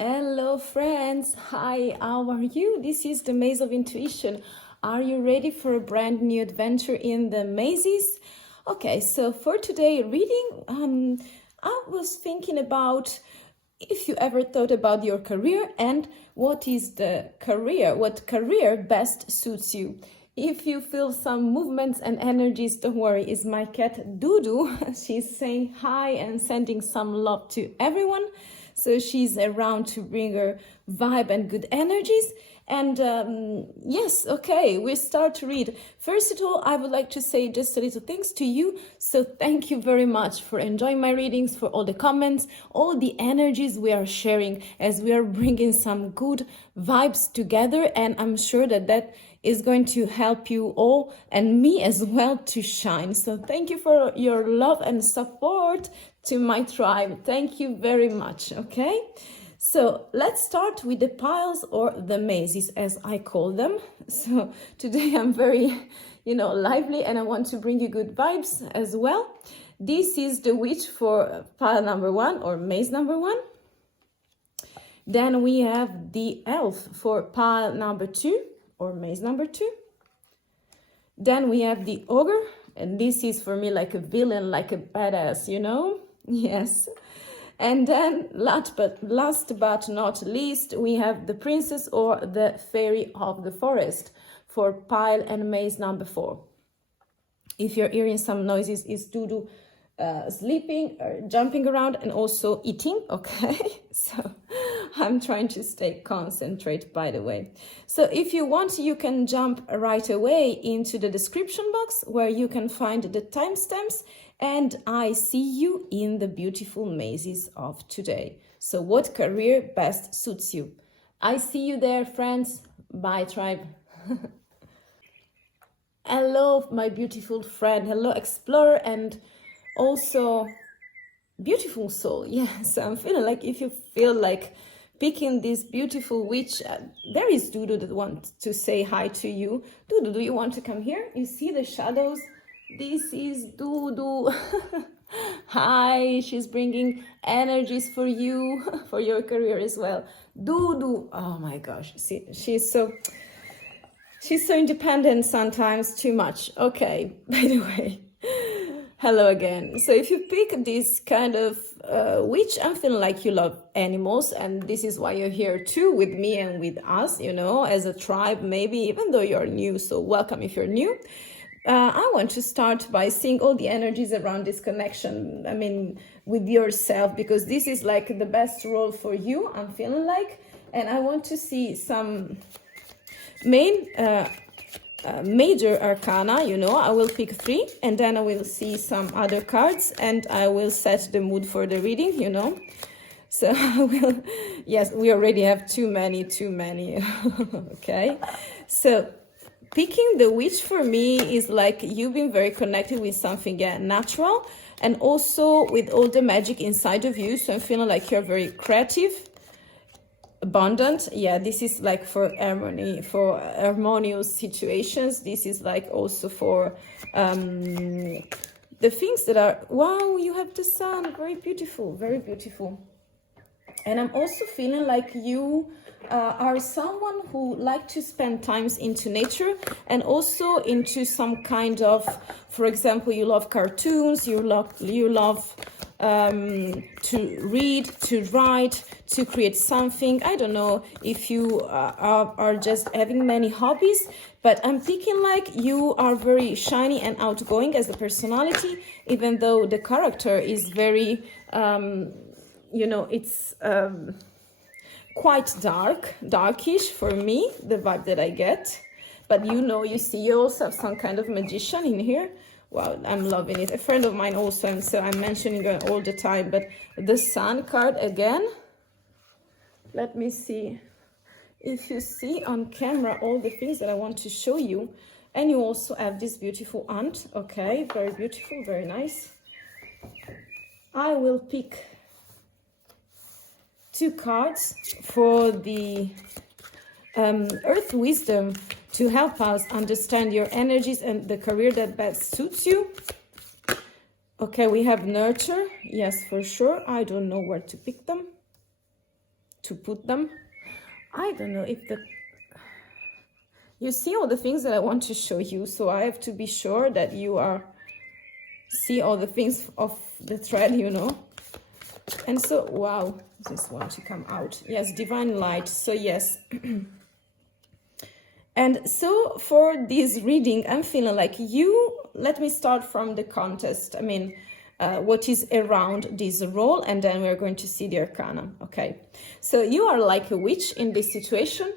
Hello friends, hi, how are you? This is the Maze of Intuition. Are you ready for a brand new adventure in the mazes? Okay, so for today reading, I was thinking about if you ever thought about your career and what career best suits you. If you feel some movements and energies, don't worry, it's my cat Dudu. She's saying hi and sending some love to everyone. So she's around to bring her vibe and good energies. And yes, okay, we start to read. First of all, I would like to say just a little thanks to you. So thank you very much for enjoying my readings, for all the comments, all the energies we are sharing as we are bringing some good vibes together. And I'm sure that is going to help you all and me as well to shine. So thank you for your love and support to my tribe. Thank you very much. Okay, so let's start with the piles or the mazes as I call them. So today I'm very lively and I want to bring you good vibes as well. This is the witch for pile number 1 or maze number 1. Then we have the elf for pile number 2 or maze number 2. Then we have the ogre, and this is for me like a villain, like a badass, Yes. And then last but not least, we have the princess or the fairy of the forest for pile and maze number 4. If you're hearing some noises, it's Dudu sleeping or jumping around and also eating. Okay, so I'm trying to stay concentrate, by the way. So if you want, you can jump right away into the description box where you can find the timestamps, and I see you in the beautiful mazes of today. So what career best suits you? I see you there, friends. Bye, tribe. Hello, my beautiful friend. Hello, explorer, and also beautiful soul. Yes, I'm feeling like if you feel like picking this beautiful witch, there is Dudu that wants to say hi to you. Dudu, do you want to come here? You see the shadows? This is Dudu. Hi, she's bringing energies for you, for your career as well. Dudu, oh my gosh, see, she's so independent sometimes, too much. Okay, by the way, hello again. So if you pick this kind of witch, I'm feeling like you love animals, and this is why you're here too with me and with us, as a tribe, maybe, even though you're new. So welcome if you're new. I want to start by seeing all the energies around this connection, with yourself, because this is like the best role for you, I'm feeling like, and I want to see some major arcana. I will pick 3 and then I will see some other cards and I will set the mood for the reading, so I will, yes, we already have too many. Okay, so picking the witch for me is like you've been very connected with something natural and also with all the magic inside of you. So I'm feeling like you're very creative, abundant. Yeah, this is like for harmony, for harmonious situations. This is like also for the things that are, wow, you have the sun, very beautiful, very beautiful. And I'm also feeling like you are someone who like to spend times into nature and also into some kind of, for example, you love cartoons, you love to read, to write, to create something. I don't know if you are just having many hobbies, but I'm thinking like you are very shiny and outgoing as a personality, even though the character is very it's quite darkish for me, the vibe that I get. But you see, you also have some kind of magician in here. Wow, I'm loving it. A friend of mine also, and so I'm mentioning her all the time. But the sun card again. Let me see if you see on camera all the things that I want to show you. And you also have this beautiful ant. Okay, very beautiful, very nice. I will pick 2 cards for the Earth Wisdom to help us understand your energies and the career that best suits you. Okay, we have Nurture. Yes, for sure. I don't know where to pick them. to put them. I don't know if you see all the things that I want to show you, so I have to be sure that you see all the things of the thread, you know. And so, wow, this want to come out. Yes, divine light. So yes. And so for this reading, I'm feeling like let me start from the contest. I mean, what is around this role, and then we're going to see the arcana. Okay, so you are like a witch in this situation.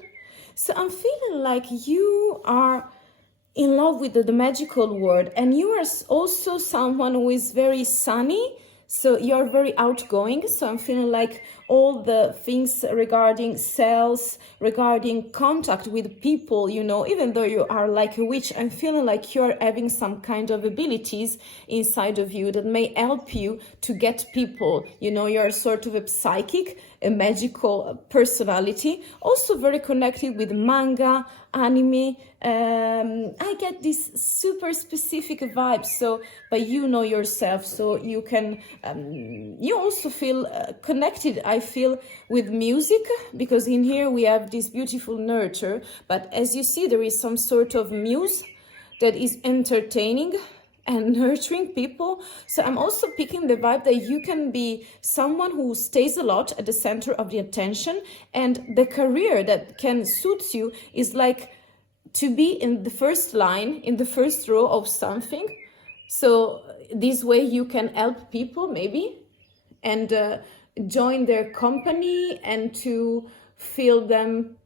So I'm feeling like you are in love with the magical world, and you are also someone who is very sunny. So you're very outgoing. So I'm feeling like all the things regarding sales, regarding contact with people, you know, even though you are like a witch, I'm feeling like you're having some kind of abilities inside of you that may help you to get people. You know, you're sort of a psychic, a magical personality, also very connected with manga, anime. I get this super specific vibe. So, but you know yourself, so you can, you also feel connected, I feel, with music, because in here we have this beautiful nurture, but as you see, there is some sort of muse that is entertaining and nurturing people. So I'm also picking the vibe that you can be someone who stays a lot at the center of the attention, and the career that can suit you is like to be in the first line, in the first row of something. So this way you can help people maybe, and join their company, and to feel them,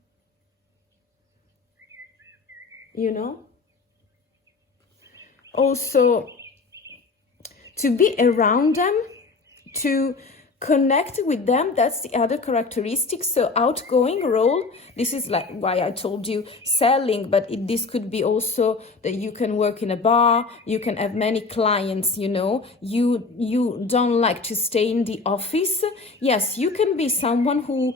you know. Also to be around them, to connect with them. That's the other characteristic. So outgoing role, this is like why I told you selling, but this could be also that you can work in a bar, you can have many clients, you know, you don't like to stay in the office. Yes, you can be someone who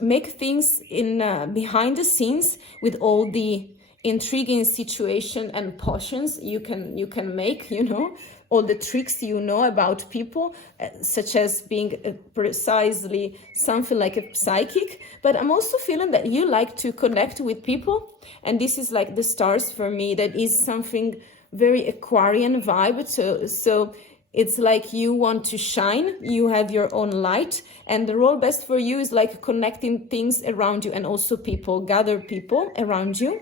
make things in behind the scenes, with all the intriguing situation and potions you can make, you know, all the tricks, you know, about people, such as being precisely something like a psychic. But I'm also feeling that you like to connect with people, and this is like the stars for me. That is something very Aquarian vibe. So it's like you want to shine, you have your own light, and the role best for you is like connecting things around you, and also people, gather people around you.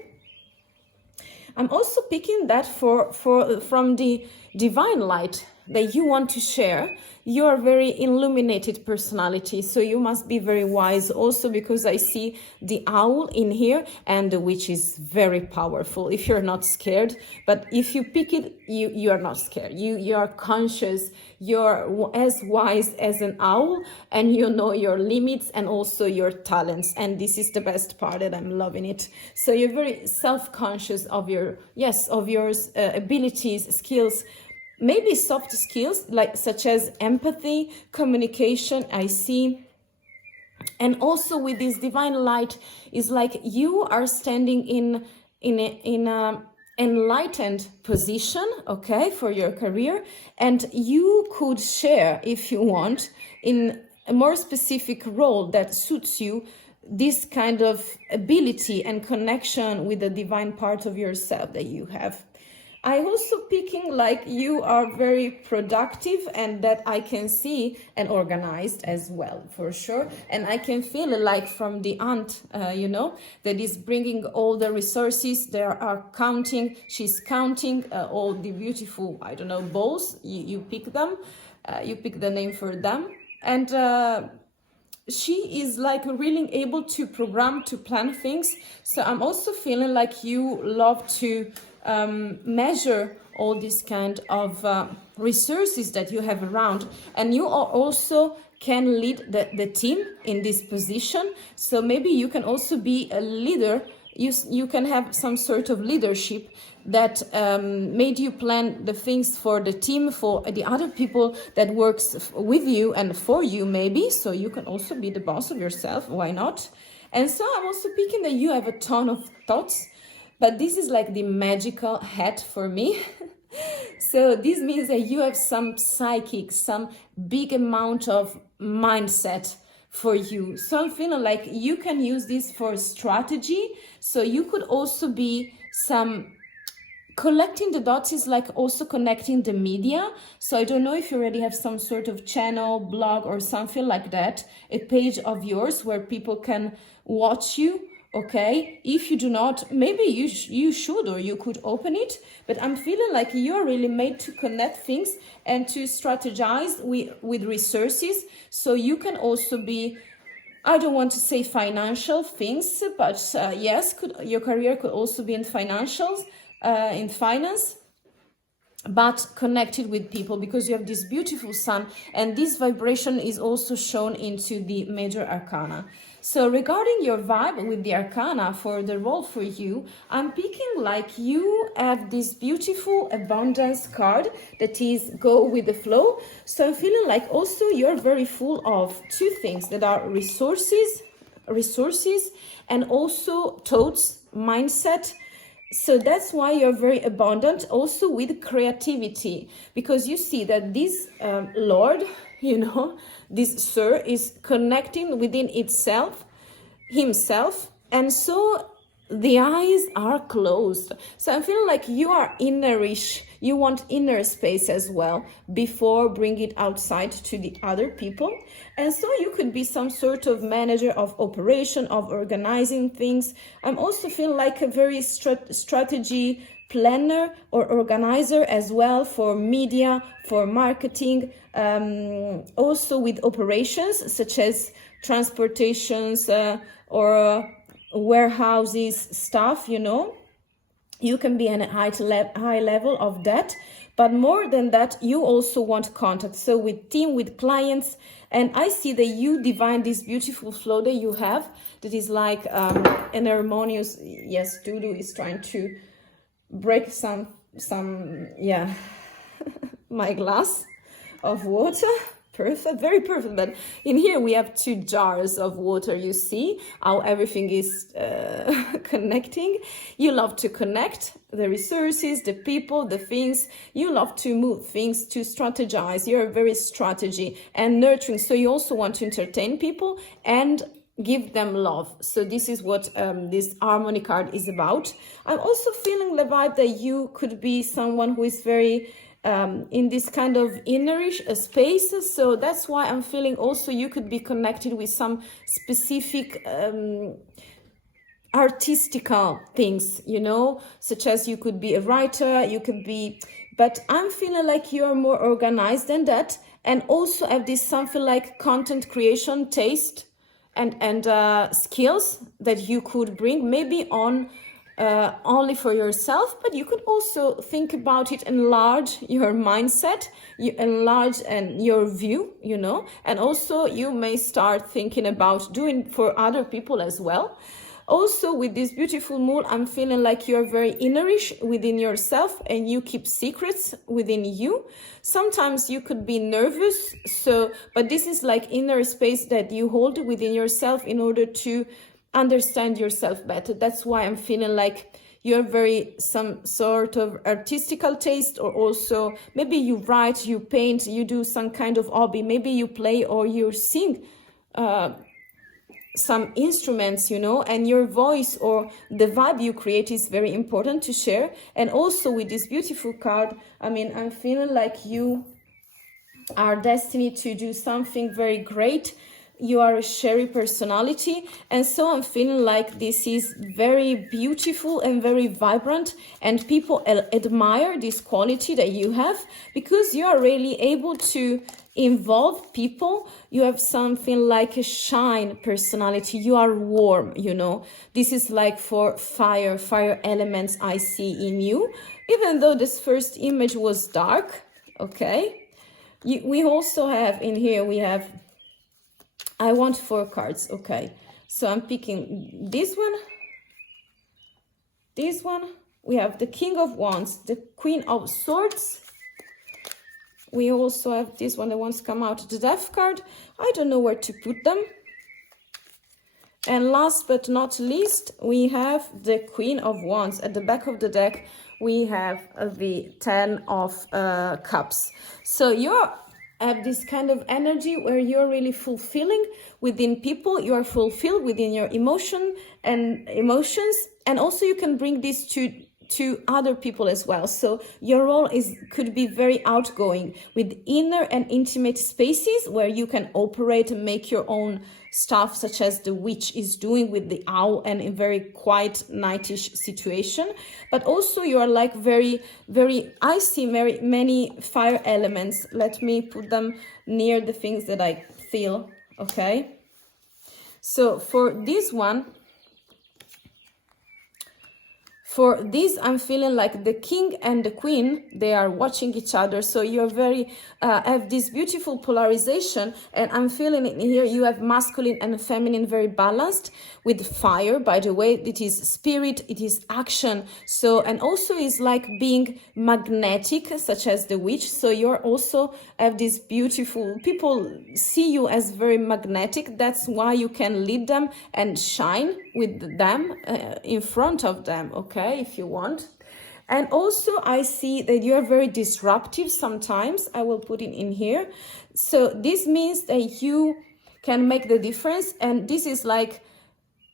I'm also picking that from the divine light that you want to share. You are very illuminated personality, so you must be very wise also, because I see the owl in here, and the witch is very powerful if you're not scared. But if you pick it, you are not scared. You are conscious, you're as wise as an owl, and you know your limits and also your talents. And this is the best part, that I'm loving it. So you're very self-conscious of your abilities, skills, maybe soft skills, like such as empathy, communication, I see. And also with this divine light is like you are standing in a enlightened position, okay, for your career, and you could share, if you want, in a more specific role that suits you, this kind of ability and connection with the divine part of yourself that you have. I also picking like you are very productive, and that I can see, and organized as well, for sure. And I can feel it like from the aunt, you know, that is bringing all the resources. There are counting, she's counting all the beautiful, I don't know, balls. You pick them, you pick the name for them. And she is like really able to program, to plan things. So I'm also feeling like you love to measure all these kind of resources that you have around, and you also can lead the team in this position. So maybe you can also be a leader. You can have some sort of leadership that made you plan the things for the team, for the other people that works with you and for you, maybe. So you can also be the boss of yourself, why not? And so I'm also picking that you have a ton of thoughts, but this is like the magical hat for me. So this means that you have some psychic, some big amount of mindset for you. So I'm feeling like you can use this for strategy. So you could also be some collecting the dots is like also connecting the media. So I don't know if you already have some sort of channel, blog or something like that, a page of yours where people can watch you. Okay, if you do not, maybe you should, or you could open it, but I'm feeling like you're really made to connect things and to strategize with resources. So you can also be, I don't want to say financial things, but yes, your career could also be in financials, in finance, but connected with people, because you have this beautiful sun, and this vibration is also shown into the major arcana. So regarding your vibe with the arcana for the role for you, I'm picking like you have this beautiful abundance card that is go with the flow. So I'm feeling like also you're very full of two things that are resources and also thoughts, mindset. So that's why you're very abundant also with creativity, because you see that this Lord, you know, this Sir is connecting within himself, and so the eyes are closed. So I'm feeling like you are innerish, you want inner space as well before bring it outside to the other people. And so you could be some sort of manager of operation, of organizing things. I'm also feeling like a very strategy planner or organizer as well for media, for marketing, also with operations such as transportations or warehouses stuff, you know. You can be in a high level of that, but more than that, you also want contact. So with team, with clients, and I see that you divine this beautiful flow that you have, that is like an harmonious. Yes, Dudu is trying to break some yeah, my glass of water. Perfect, very perfect. But in here we have 2 jars of water. You see how everything is connecting. You love to connect the resources, the people, the things. You love to move things, to strategize. You're very strategy and nurturing. So you also want to entertain people and give them love. So this is what this harmony card is about. I'm also feeling the vibe that you could be someone who is very in this kind of innerish space. So that's why I'm feeling also you could be connected with some specific artistical things, you know, such as you could be a writer, you could be, but I'm feeling like you're more organized than that, and also have this something like content creation taste and skills that you could bring maybe on only for yourself, but you could also think about it, enlarge your mindset, you enlarge and your view, you know, and also you may start thinking about doing for other people as well. Also with this beautiful moon, I'm feeling like you're very innerish within yourself and you keep secrets within you. Sometimes you could be nervous, so but this is like inner space that you hold within yourself in order to understand yourself better. That's why I'm feeling like you're very some sort of artistical taste, or also maybe you write, you paint, you do some kind of hobby, maybe you play or you sing some instruments, you know, and your voice or the vibe you create is very important to share. And also with this beautiful card, I mean, I'm feeling like you are destined to do something very great. You are a sherry personality, and so I'm feeling like this is very beautiful and very vibrant, and people admire this quality that you have because you are really able to involve people. You have something like a shine personality. You are warm, you know. This is like for fire elements I see in you, even though this first image was dark. Okay, we also have in here, we have, I want 4 cards. Okay, so I'm picking this one, this one. We have the King of Wands, the Queen of Swords. We also have this one that wants to come out, the Death card. I don't know where to put them. And last but not least, we have the Queen of Wands. At the back of the deck, we have the 10 of Cups. So you're have this kind of energy where you're really fulfilling within people, you are fulfilled within your emotions, and also you can bring this to other people as well. So your role could be very outgoing with inner and intimate spaces where you can operate and make your own stuff, such as the witch is doing with the owl and in very quiet nightish situation. But also you are like I see very many fire elements. Let me put them near the things that I feel. Okay, so for this one, for this, I'm feeling like the king and the queen, they are watching each other. So you're very, have this beautiful polarization. And I'm feeling it here, you have masculine and feminine very balanced with fire, by the way. It is spirit, it is action. So, and also is like being magnetic, such as the witch. So you're also have this beautiful, people see you as very magnetic. That's why you can lead them and shine with them in front of them, okay, if you want. And also I see that you are very disruptive sometimes. I will put it in here. So this means that you can make the difference, and this is like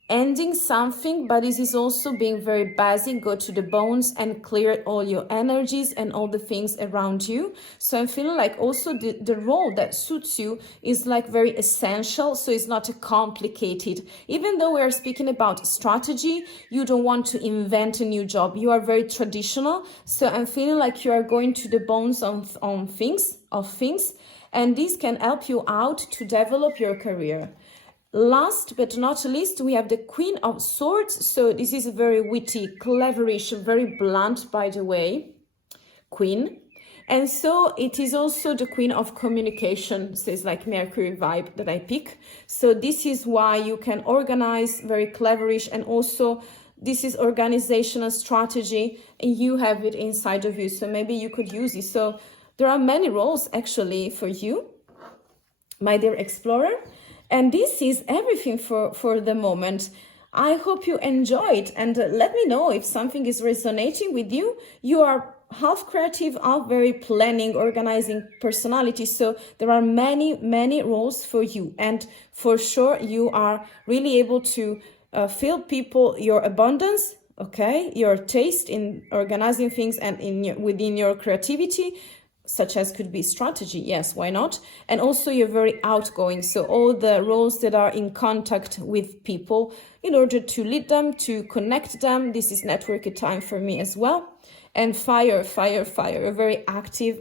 ending something, but this is also being very basic, go to the bones and clear all your energies and all the things around you. So I'm feeling like also the role that suits you is like very essential, so it's not complicated. Even though we are speaking about strategy, you don't want to invent a new job, you are very traditional. So I'm feeling like you are going to the bones on things, and this can help you out to develop your career. Last but not least, we have the Queen of Swords. So this is a very witty, cleverish, very blunt, by the way, queen. And so it is also the queen of communication. So it's like Mercury vibe that I pick. So this is why you can organize, very cleverish, and also this is organizational strategy, and you have it inside of you. So maybe you could use it. So there are many roles actually for you, my dear explorer. And this is everything for the moment. I hope you enjoyed, and let me know if something is resonating with you. You are half creative, half very planning, organizing personality. So there are many roles for you. And for sure, you are really able to feel people, your abundance, okay, your taste in organizing things and within your creativity, such as could be strategy, yes, why not? And also you're very outgoing, so all the roles that are in contact with people in order to lead them, to connect them. This is networking time for me as well. And fire, a very active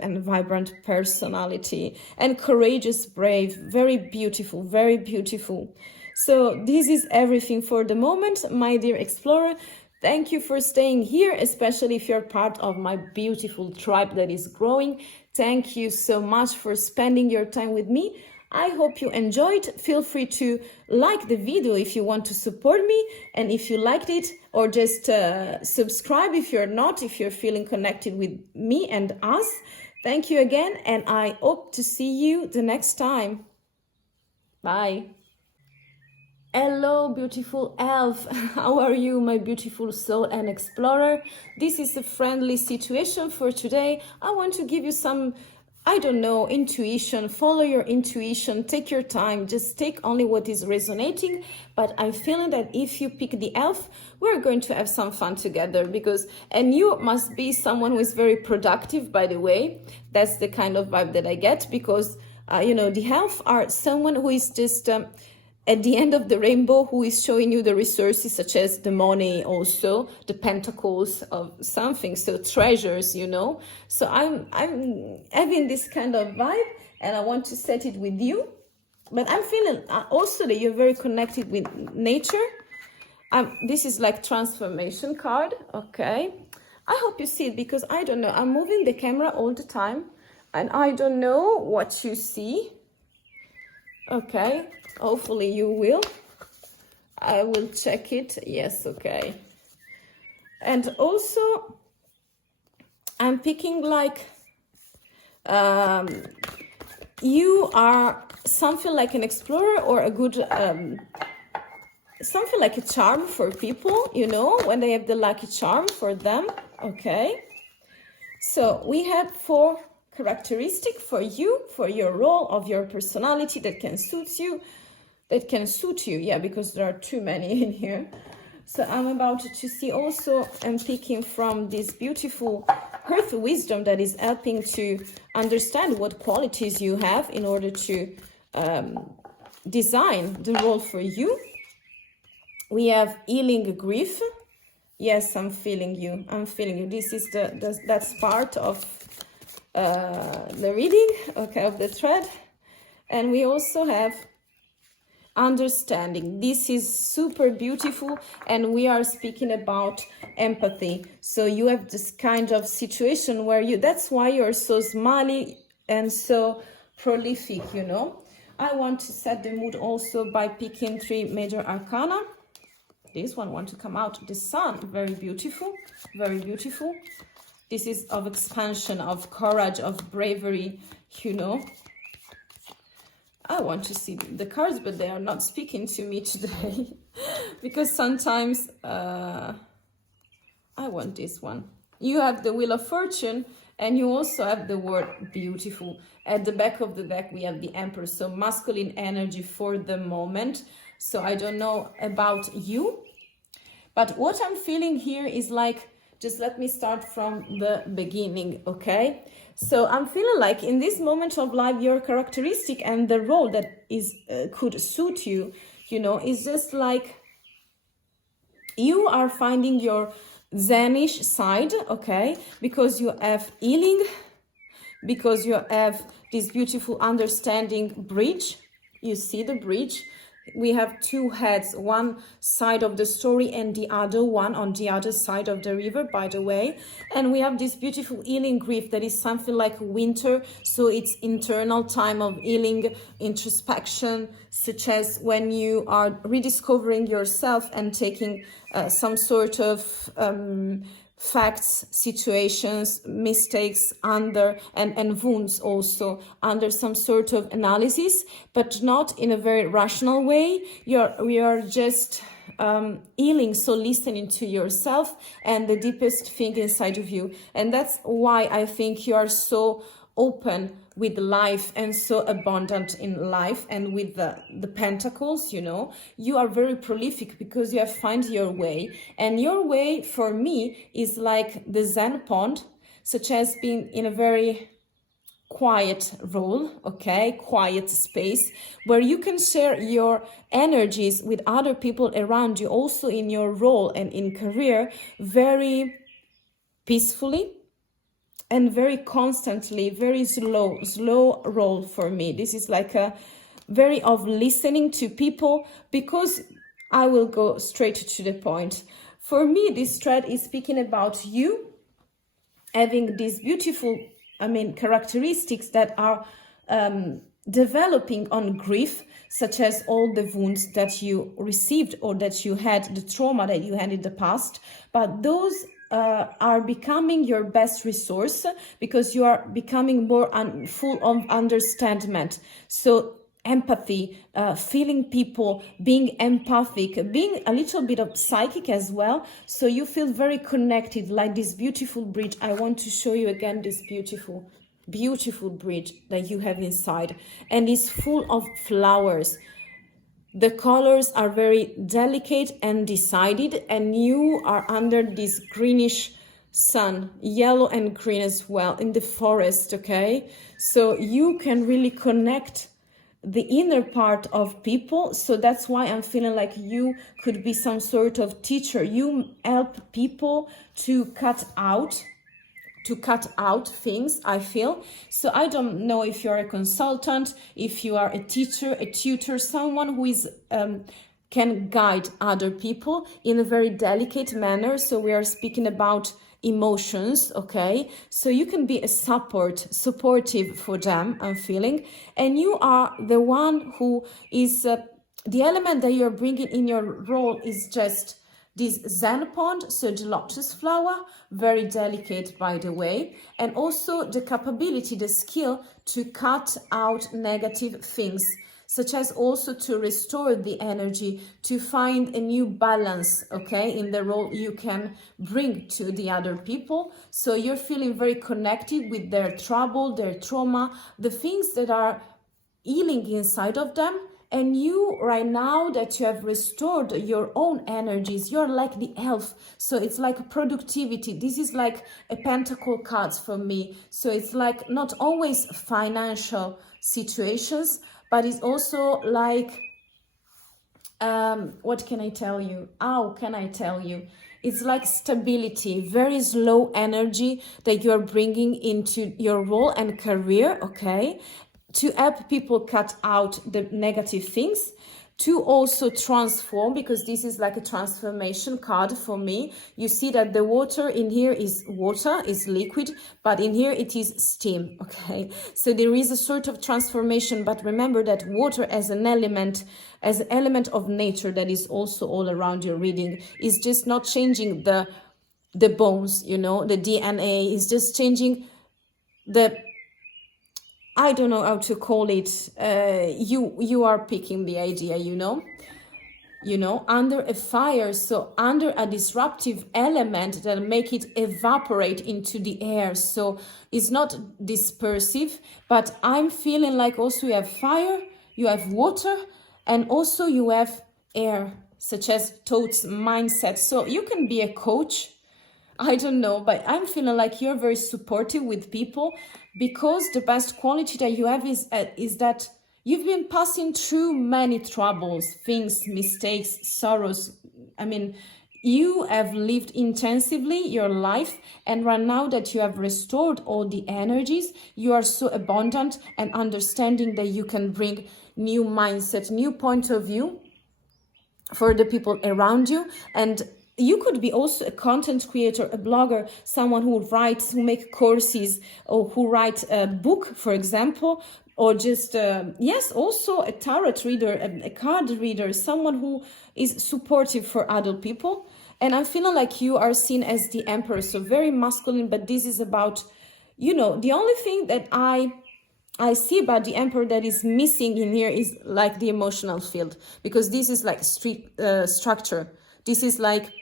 and vibrant personality, and courageous, brave, very beautiful, very beautiful. So this is everything for the moment, my dear explorer. Thank you for staying here, especially if you're part of my beautiful tribe that is growing. Thank you so much for spending your time with me. I hope you enjoyed. Feel free to like the video if you want to support me, and if you liked it, or just subscribe if you're not, if you're feeling connected with me and us. Thank you again, and I hope to see you the next time. Bye. Hello, beautiful elf. How are you, my beautiful soul and explorer? This is a friendly situation for today. I want to give you some, I don't know, intuition. Follow your intuition. Take your time. Just take only what is resonating. But I'm feeling that if you pick the elf, we're going to have some fun together. And you must be someone who is very productive, by the way. That's the kind of vibe that I get, because, the elf are someone who is just... at the end of the rainbow, who is showing you the resources, such as the money, also the pentacles of something, so treasures, So I'm having this kind of vibe, and I want to set it with you. But I'm feeling also that you're very connected with nature. This is like transformation card, okay? I hope you see it, because I don't know. I'm moving the camera all the time, and I don't know what you see. Okay. Hopefully you will. I will check it. Yes, okay. And also, I'm picking like, you are something like an explorer, or a good, something like a charm for people, when they have the lucky charm for them. Okay. So we have 4 characteristic for you, for your role of your personality that can suit you, yeah, because there are too many in here. So I'm about to see also, I'm picking from this beautiful earth wisdom that is helping to understand what qualities you have in order to design the role for you. We have healing grief. Yes, I'm feeling you. I'm feeling you. This is that's part of the reading, okay, of the thread. And we also have understanding. This is super beautiful, and we are speaking about empathy. So you have this kind of situation where that's why you're so smiley and so prolific, you know. I want to set the mood also by picking 3 major arcana. This one want to come out. The sun, very beautiful, very beautiful. This is of expansion, of courage, of bravery, you know. I want to see the cards, but they are not speaking to me today. Because sometimes I want this one. You have the Wheel of Fortune, and you also have the word beautiful. At the back of the deck, we have the Emperor, so masculine energy for the moment. So I don't know about you, but what I'm feeling here is like, just let me start from the beginning, okay? So I'm feeling like in this moment of life, your characteristic and the role that is could suit you, you know, is just like you are finding your Zenish side, okay? Because you have healing, because you have this beautiful understanding bridge. You see the bridge. We have 2 heads, one side of the story and the other one on the other side of the river, by the way. And we have this beautiful healing grief that is something like winter. So it's internal time of healing, introspection, such as when you are rediscovering yourself and taking some sort of facts, situations, mistakes under and wounds also under some sort of analysis, but not in a very rational way. We are just healing, so listening to yourself and the deepest thing inside of you. And that's why I think you are so open with life and so abundant in life, and with the pentacles, you know, you are very prolific because you have found your way. And your way for me is like the Zen pond, such as being in a very quiet role, okay, quiet space where you can share your energies with other people around you, also in your role and in career, very peacefully and very constantly, very slow role for me. This is like a very of listening to people, because I will go straight to the point. For me, this thread is speaking about you having these beautiful, characteristics that are developing on grief, such as all the wounds that you received or that you had, the trauma that you had in the past. But those are becoming your best resource, because you are becoming more full of understanding. So empathy, feeling people, being empathic, being a little bit of psychic as well. So you feel very connected, like this beautiful bridge. I want to show you again this beautiful bridge that you have inside, and it's full of flowers. The colors are very delicate and decided, and you are under this greenish sun, yellow and green as well, in the forest, okay? So you can really connect the inner part of people. So that's why I'm feeling like you could be some sort of teacher. You help people to cut out things, I feel. So I don't know if you're a consultant, if you are a teacher, a tutor, someone who is can guide other people in a very delicate manner. So we are speaking about emotions, okay? So you can be a supportive for them, I'm feeling. And you are the one who is, the element that you're bringing in your role is just this Zen pond, so the lotus flower, very delicate, by the way, and also the capability, the skill to cut out negative things. such as also to restore the energy, to find a new balance, okay, in the role you can bring to the other people. So you're feeling very connected with their trouble, their trauma, the things that are healing inside of them. And you, right now that you have restored your own energies, you're like the elf. So it's like productivity. This is like a pentacle cards for me. So it's like not always financial situations, but it's also like, what can I tell you? How can I tell you? It's like stability, very slow energy that you're bringing into your role and career, okay? To help people cut out the negative things, to also transform, because this is like a transformation card for me. You see that the water in here is water, is liquid, but in here it is steam, okay? So there is a sort of transformation, but remember that water as an element of nature that is also all around your reading, is just not changing the bones, you know, the DNA, is just changing the, I don't know how to call it. You are picking the idea, you know, under a fire, so under a disruptive element that make it evaporate into the air. So it's not dispersive, but I'm feeling like also you have fire, you have water, and also you have air, such as thoughts, mindset. So you can be a coach, I don't know, but I'm feeling like you're very supportive with people, because the best quality that you have is that you've been passing through many troubles, things, mistakes, sorrows. I mean, you have lived intensively your life, and right now that you have restored all the energies, you are so abundant and understanding that you can bring new mindset, new point of view for the people around you. And you could be also a content creator, a blogger, someone who writes, who make courses, or who write a book, for example, or just, yes, also a tarot reader, a card reader, someone who is supportive for other people. And I'm feeling like you are seen as the emperor, so very masculine, but this is about, you know, the only thing that I see about the emperor that is missing in here is like the emotional field, because this is like structure. This is like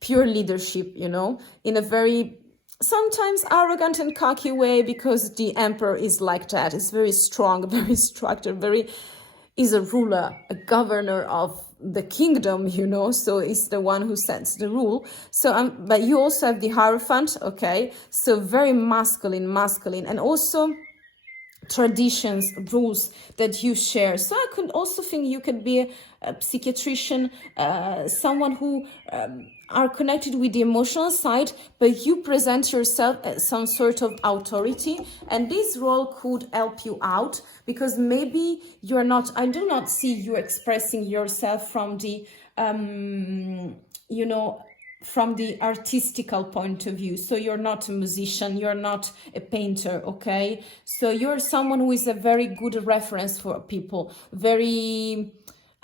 pure leadership, you know, in a very sometimes arrogant and cocky way, because the emperor is like that. It's very strong, very structured, is a ruler, a governor of the kingdom, you know, so it's the one who sets the rule. So but you also have the Hierophant, okay, so very masculine, and also traditions, rules that you share. So I could also think you could be a psychiatrician, someone who are connected with the emotional side, but you present yourself as some sort of authority, and this role could help you out, because maybe you're not, I do not see you expressing yourself from the you know, from the artistical point of view. So you're not a musician, you're not a painter, okay? So you're someone who is a very good reference for people, very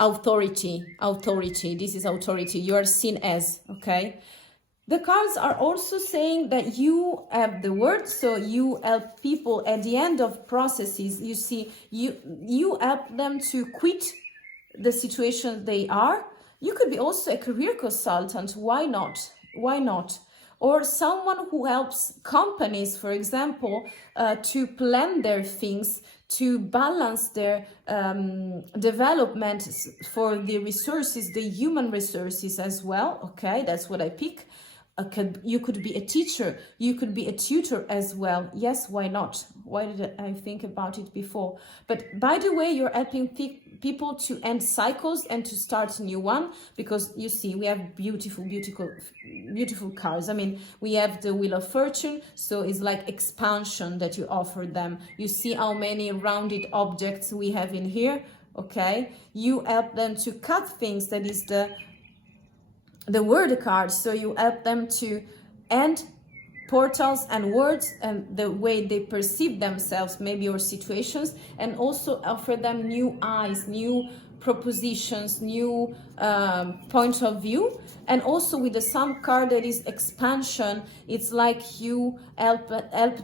authority. This is authority. You are seen as, okay? The cards are also saying that you have the word, so you help people at the end of processes. You see, you help them to quit the situation they are. You could be also a career consultant. Why not? Or someone who helps companies, for example, to plan their things, to balance their development for the resources, the human resources as well. Okay, that's what I pick. You could be a teacher, you could be a tutor as well. Yes, why not? Why did I think about it before? But by the way, you're helping people to end cycles and to start a new one, because you see, we have beautiful cards. I mean, we have the Wheel of Fortune, so it's like expansion that you offer them. You see how many rounded objects we have in here, okay? You help them to cut things, that is the word card, so you help them to end portals and words and the way they perceive themselves, maybe, or situations, and also offer them new eyes, new propositions, new point of view. And also with the Sun card, that is expansion. It's like you help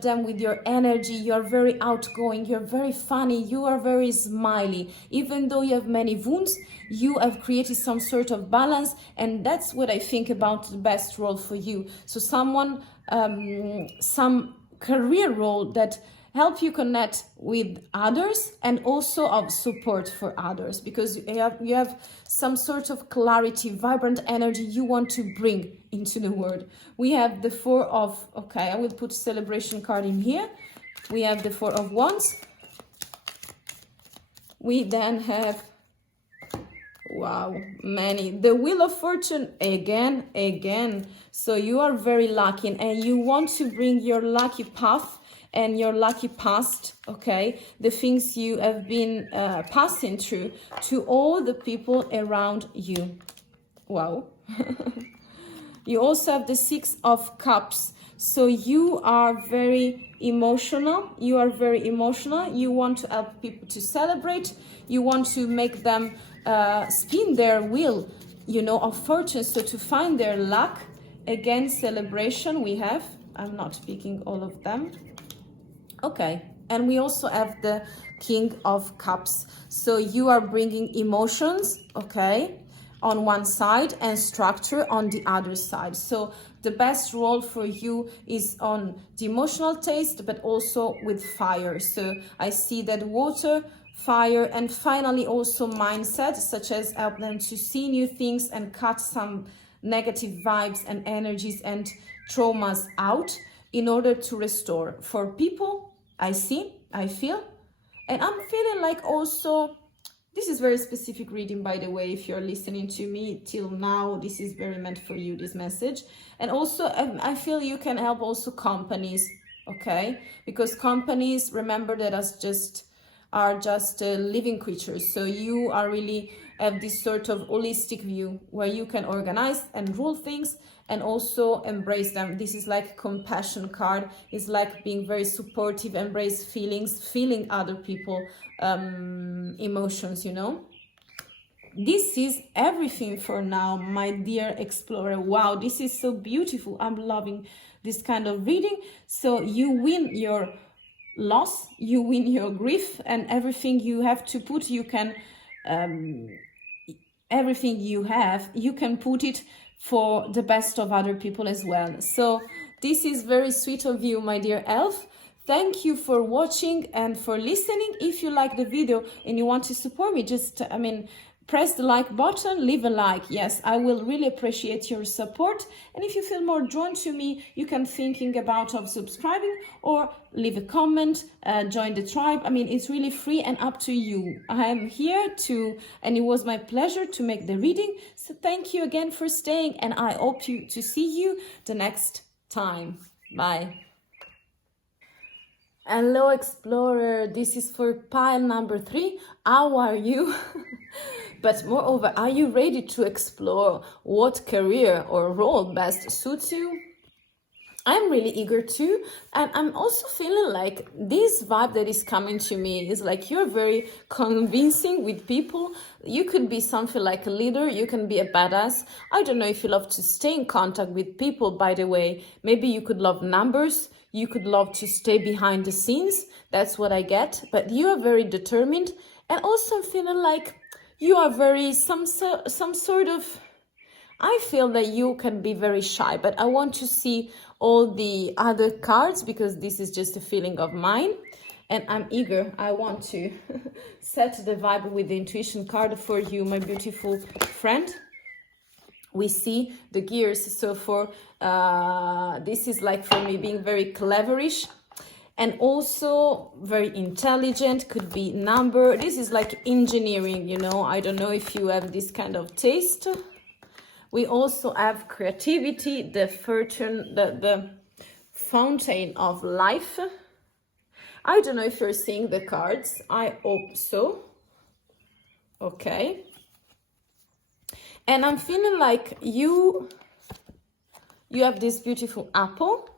them with your energy. You're very outgoing, you're very funny, you are very smiley. Even though you have many wounds, you have created some sort of balance, and that's what I think about the best role for you. So someone, some career role that help you connect with others, and also of support for others, because you have some sort of clarity, vibrant energy you want to bring into the world. We have the Four of, okay, I will put celebration card in here. We have the Four of Wands. We then have, wow, many, the Wheel of Fortune again. So you are very lucky, and you want to bring your lucky path and your lucky past, okay, the things you have been passing through, to all the people around you. Wow. You also have the Six of Cups. So you are very emotional. You want to help people to celebrate. You want to make them spin their wheel, you know, of fortune, so to find their luck. Again, celebration we have. I'm not speaking all of them. Okay, and we also have the King of Cups. So you are bringing emotions, okay, on one side, and structure on the other side. So the best role for you is on the emotional taste, but also with fire. So I see that water, fire, and finally also mindset, such as help them to see new things and cut some negative vibes and energies and traumas out in order to restore. For people, I see, I feel, and I'm feeling like also, this is very specific reading, by the way, if you're listening to me till now, this is very meant for you, this message. And also I feel you can help also companies, okay, because companies, remember that are just living creatures. So you are really have this sort of holistic view where you can organize and rule things and also embrace them. This is like compassion card. It's like being very supportive, embrace feelings, feeling other people emotions, you know. This is everything for now, my dear explorer. Wow, this is so beautiful. I'm loving this kind of reading. So you win your loss, you win your grief, and everything you have to put, you can everything you have, you can put it for the best of other people as well. So this is very sweet of you, my dear elf. Thank you for watching and for listening. If you like the video and you want to support me, just press the like button, leave a like. Yes, I will really appreciate your support. And if you feel more drawn to me, you can thinking about of subscribing or leave a comment, join the tribe. It's really free and up to you. I am here and it was my pleasure to make the reading. So thank you again for staying, and I hope to see you the next time. Bye. Hello explorer, this is for pile number 3. How are you? But moreover, are you ready to explore what career or role best suits you? I'm really eager to, and I'm also feeling like this vibe that is coming to me is like you're very convincing with people. You could be something like a leader, you can be a badass. I don't know if you love to stay in contact with people, by the way. Maybe you could love numbers, you could love to stay behind the scenes. That's what I get. But you are very determined, and also I'm feeling like you are very some sort of, I feel that you can be very shy, but I want to see all the other cards because this is just a feeling of mine, and I'm eager. I want to set the vibe with the intuition card for you, my beautiful friend. We see the gears. So for this is like for me being very cleverish and also very intelligent, could be number. This is like engineering, you know. I don't know if you have this kind of taste. We also have creativity, the fortune, the fountain of life. I don't know if you're seeing the cards. I hope so. Okay. And I'm feeling like you have this beautiful apple.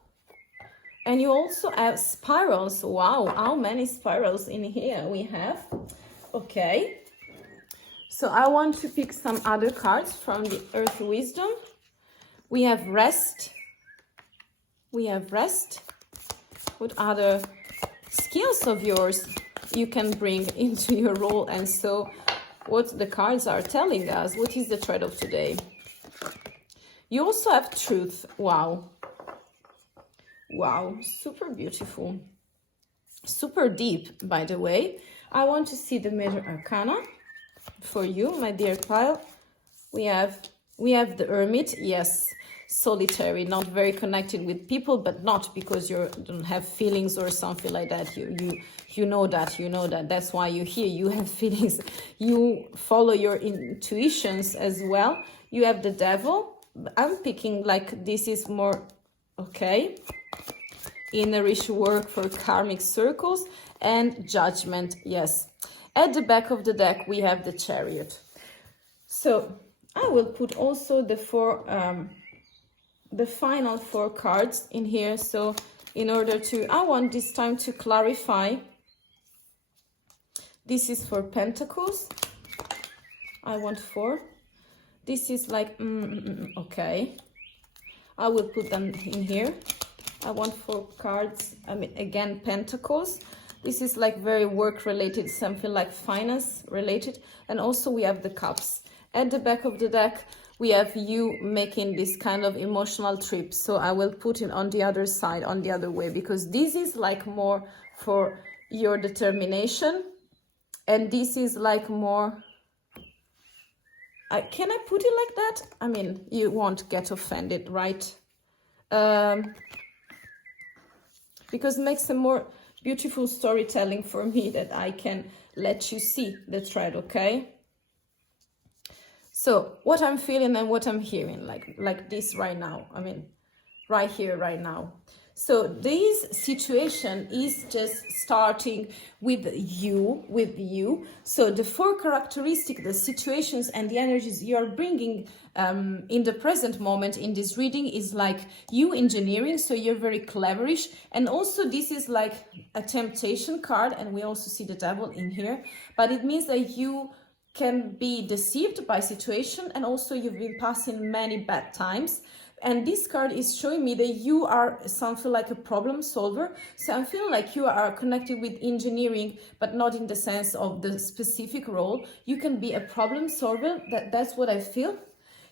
And you also have spirals. Wow, how many spirals in here we have? Okay. So I want to pick some other cards from the Earth Wisdom. We have rest. We have rest. What other skills of yours you can bring into your role? And so what the cards are telling us, what is the thread of today? You also have truth. Wow. Wow, super beautiful. Super deep, by the way. I want to see the major arcana for you, my dear Kyle. We have the Hermit. Yes, solitary, not very connected with people, but not because you don't have feelings or something like that. You know that. That's why you're here. You have feelings. You follow your intuitions as well. You have the Devil. I'm picking like this is more okay. Innerish work for karmic circles and Judgment. Yes. At the back of the deck we have the Chariot. So I will put also the final 4 cards in here. So in order to, I want this time to clarify. This is for Pentacles. I want 4. This is like, okay. I will put them in here. I want 4 cards. I mean, again, Pentacles. This is like very work related, something like finance related. And also we have the Cups. At the back of the deck, we have you making this kind of emotional trip. So I will put it on the other side, on the other way, because this is like more for your determination. And this is like more, can I put it like that? I mean, you won't get offended, right? Because it makes a more beautiful storytelling for me that I can let you see the thread, okay? So what I'm feeling and what I'm hearing, like this right now, I mean, right here, right now. So this situation is just starting with you. So the 4 characteristics, the situations and the energies you are bringing in the present moment in this reading is like you engineering. So you're very cleverish. And also this is like a temptation card. And we also see the Devil in here. But it means that you can be deceived by situation. And also you've been passing many bad times. And this card is showing me that you are something like a problem solver. So I feel like you are connected with engineering, but not in the sense of the specific role. You can be a problem solver. That's what I feel.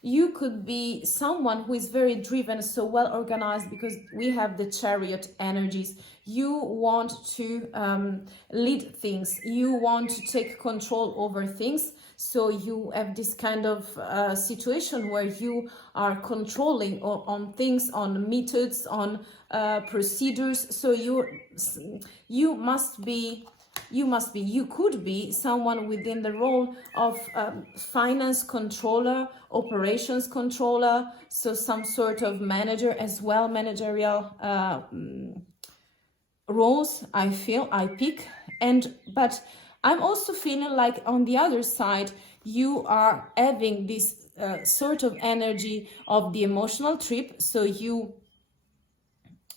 You could be someone who is very driven, so well organized, because we have the Chariot energies. You want to lead things. You want to take control over things. So you have this kind of situation where you are controlling on things, on methods, on procedures. So you could be someone within the role of finance controller, operations controller, so some sort of manager as well, managerial roles. I pick. But I'm also feeling like on the other side you are having this sort of energy of the emotional trip. So you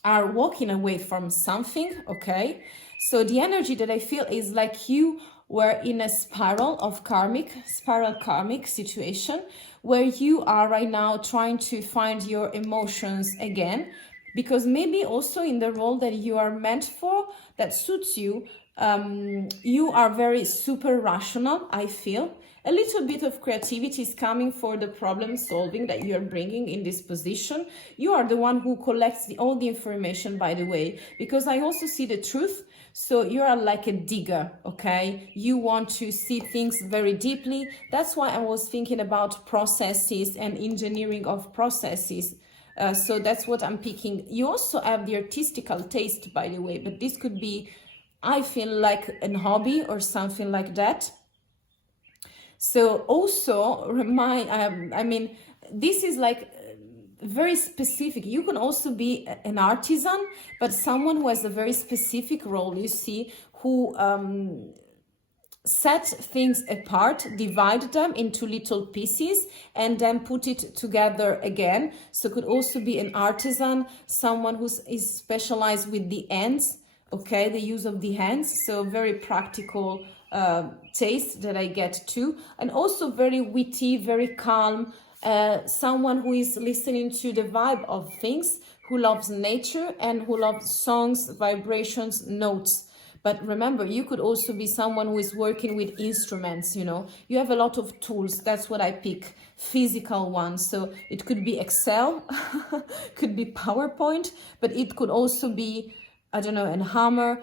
are walking away from something, okay? So the energy that I feel is like you were in a spiral karmic situation where you are right now trying to find your emotions again, because maybe also in the role that you are meant for, that suits you, you are very super rational, I feel. A little bit of creativity is coming for the problem solving that you're bringing in this position. You are the one who collects all the information, by the way, because I also see the truth. So you are like a digger, okay? You want to see things very deeply. That's why I was thinking about processes and engineering of processes. So that's what I'm picking. You also have the artistical taste, by the way, but this could be, I feel like a hobby or something like that. So also I mean, this is like very specific. You can also be an artisan, but someone who has a very specific role, you see, who set things apart, divide them into little pieces, and then put it together again. So could also be an artisan, someone who is specialized with the hands, okay, the use of the hands. So very practical taste that I get too. And also very witty, very calm, someone who is listening to the vibe of things, who loves nature and who loves songs, vibrations, notes. But remember, you could also be someone who is working with instruments, you know. You have a lot of tools. That's what I pick, physical ones. So it could be Excel, could be PowerPoint, but it could also be, I don't know, a hammer,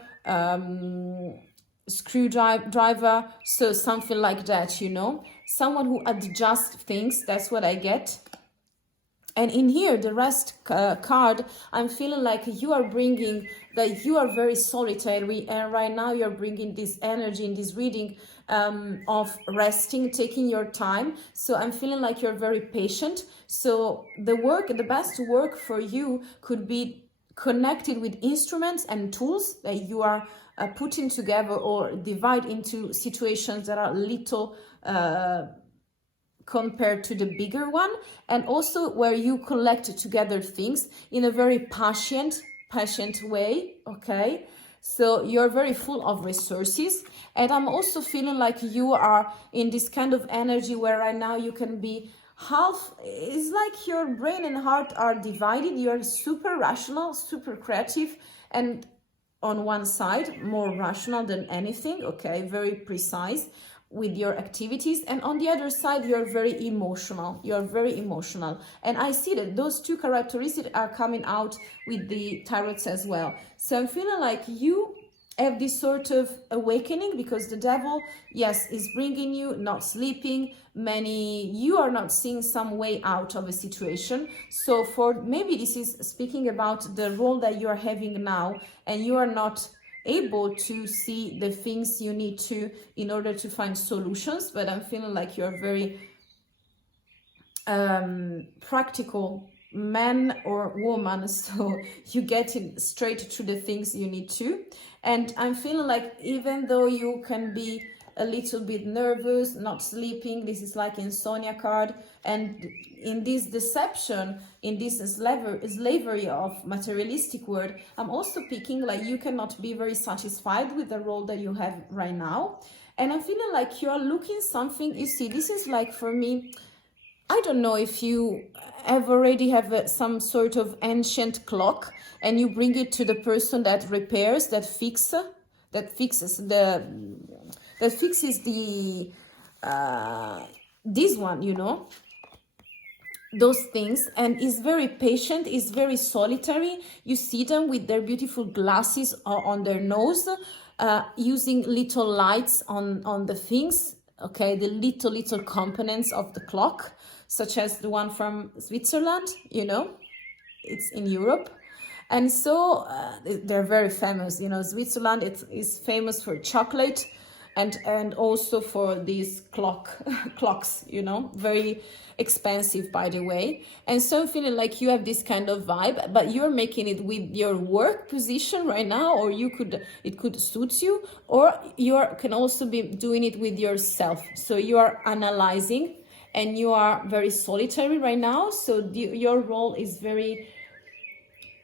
screwdriver, so something like that, you know. Someone who adjusts things, that's what I get. And in here, the rest card, I'm feeling like you are bringing that you are very solitary, and right now you're bringing this energy in this reading of resting, taking your time. So I'm feeling like you're very patient. So the best work for you could be connected with instruments and tools that you are putting together or divide into situations that are little compared to the bigger one, and also where you collect together things in a very patient way. Okay, so you're very full of resources, and I'm also feeling like you are in this kind of energy where right now you can be half, it's like your brain and heart are divided. You're super rational, super creative, and on one side more rational than anything, okay, very precise with your activities, and on the other side you're very emotional. And I see that those two characteristics are coming out with the tarots as well. So I'm feeling like you have this sort of awakening, because the devil, yes, is bringing you not sleeping. You are not seeing some way out of a situation. So for maybe this is speaking about the role that you are having now, and you are not able to see the things you need to in order to find solutions. But I'm feeling like you're very practical man or woman, so you get it straight to the things you need to. And I'm feeling like even though you can be a little bit nervous, not sleeping, this is like insomnia card, and in this deception, in this slavery of materialistic world, I'm also picking like you cannot be very satisfied with the role that you have right now. And I'm feeling like you're looking something, you see, this is like, for me, I don't know if you have already have some sort of ancient clock and you bring it to the person that repairs, that fixes the this one, you know, those things, and is very patient, is very solitary. You see them with their beautiful glasses on their nose, using little lights on the things, okay, the little components of the clock, such as the one from Switzerland, you know, it's in Europe. And so they're very famous, you know. Switzerland is famous for chocolate and also for these clocks, you know, very expensive, by the way. And so I'm feeling like you have this kind of vibe, but you're making it with your work position right now, or it could suit you, or you can also be doing it with yourself. So you are analyzing, and you are very solitary right now. So your role is very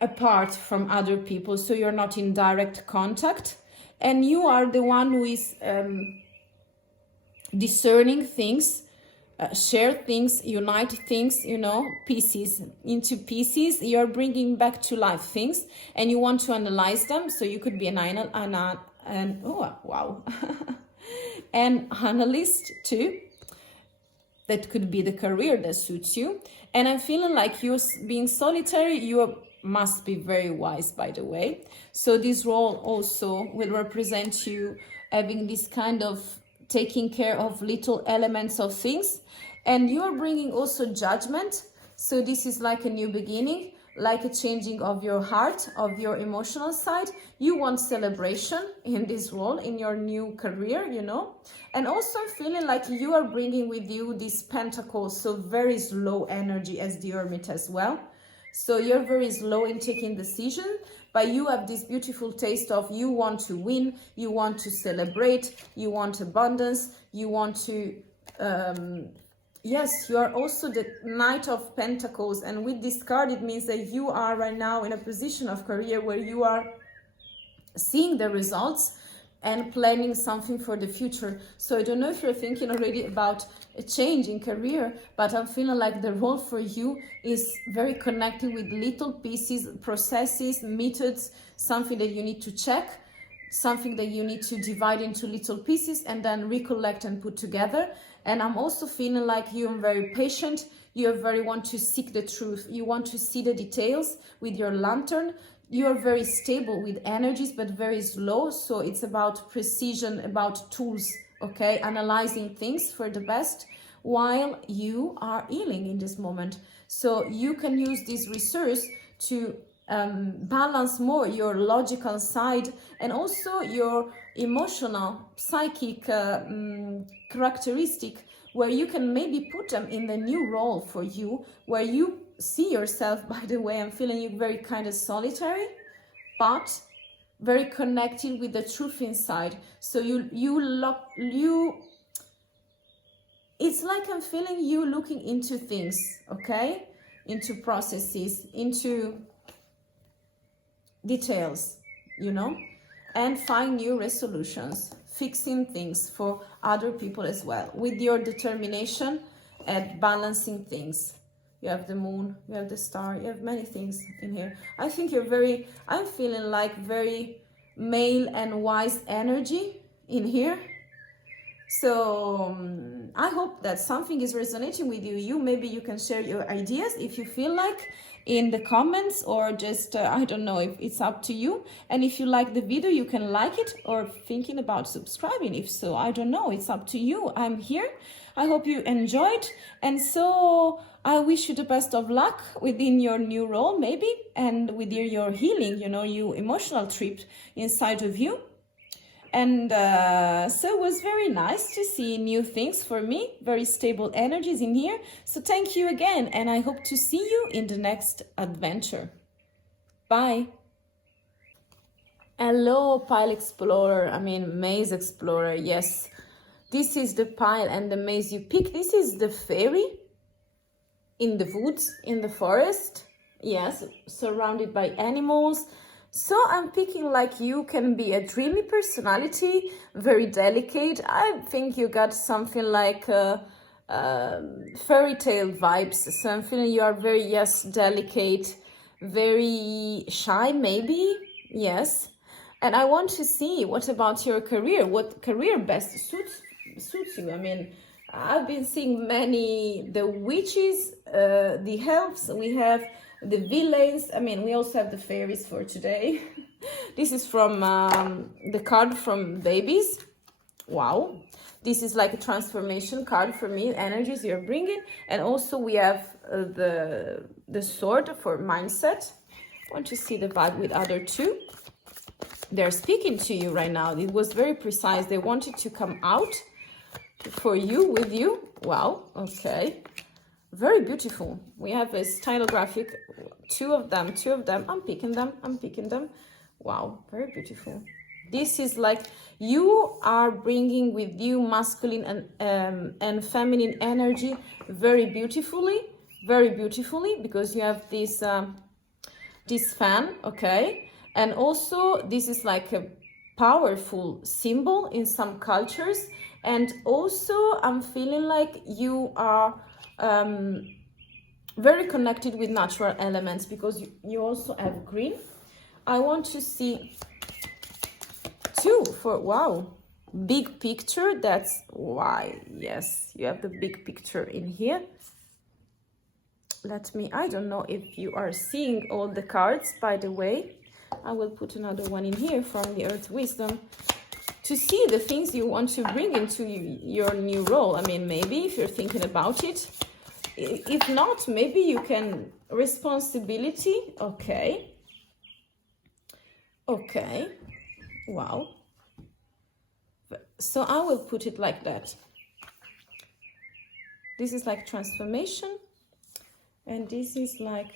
apart from other people, so you're not in direct contact, and you are the one who is discerning things, share things, unite things, you know, pieces into pieces. You're bringing back to life things, and you want to analyze them. So you could be an analyst too. That could be the career that suits you. And I'm feeling like you're being solitary. You must be very wise, by the way. So this role also will represent you having this kind of taking care of little elements of things. And you are bringing also judgment. So this is like a new beginning, like a changing of your heart, of your emotional side. You want celebration in this role, in your new career, you know. And also I'm feeling like you are bringing with you this pentacle, so very slow energy as the hermit as well. So you're very slow in taking decisions, but you have this beautiful taste of you want to win, you want to celebrate, you want abundance, you want to... Yes, you are also the Knight of Pentacles, and with this card it means that you are right now in a position of career where you are seeing the results, and planning something for the future. So I don't know if you're thinking already about a change in career, but I'm feeling like the role for you is very connected with little pieces, processes, methods, something that you need to check, something that you need to divide into little pieces and then recollect and put together. And I'm also feeling like you're very patient. You very want to seek the truth. You want to see the details with your lantern. You're very stable with energies, but very slow. So it's about precision, about tools, okay? Analyzing things for the best while you are healing in this moment. So you can use this resource to balance more your logical side and also your emotional, psychic characteristic, where you can maybe put them in the new role for you, where you see yourself. By the way, I'm feeling you very kind of solitary, but very connected with the truth inside. So it's like I'm feeling you looking into things, okay? Into processes, into details, you know, and find new resolutions, fixing things for other people as well, with your determination at balancing things. You have the moon, you have the star, you have many things in here. I think I'm feeling like very male and wise energy in here. So I hope that something is resonating with you. Maybe you can share your ideas if you feel like in the comments, or just, I don't know, if it's up to you. And if you like the video, you can like it, or thinking about subscribing. If so, I don't know, it's up to you. I'm here. I hope you enjoyed. And so I wish you the best of luck within your new role, maybe, and with your healing, you know, your emotional trip inside of you. And so it was very nice to see new things for me, very stable energies in here. So thank you again, and I hope to see you in the next adventure. Bye. Hello, Pile Explorer, Maze Explorer, yes. This is the pile and the maze you pick. This is the fairy in the woods, in the forest. Yes, surrounded by animals. So I'm picking like you can be a dreamy personality, very delicate. I think you got something like fairy tale vibes. So I'm feeling you are very, yes, delicate, very shy maybe, yes. And I want to see, what about your career? What career best suits you? I've been seeing many, the witches, the elves, we have the villains. We also have the fairies for today. This is from the card from babies. Wow. This is like a transformation card for me, energies you're bringing. And also we have the sword for mindset. I want to see the vibe with other two. They're speaking to you right now. It was very precise. They wanted to come out for you, with you. Wow, okay. Very beautiful. We have a stylographic, two of them. I'm picking them. Wow, very beautiful. This is like you are bringing with you masculine and feminine energy very beautifully, because you have this this fan, okay? And also this is like a powerful symbol in some cultures. And also I'm feeling like you are very connected with natural elements, because you also have green. I want to see two for, wow, big picture. That's why, yes, you have the big picture in here. I don't know if you are seeing all the cards, by the way. I will put another one in here from the Earth Wisdom to see the things you want to bring into your new role. Maybe if you're thinking about it. If not, maybe you can responsibility. Okay. Wow. So I will put it like that. This is like transformation, and this is like,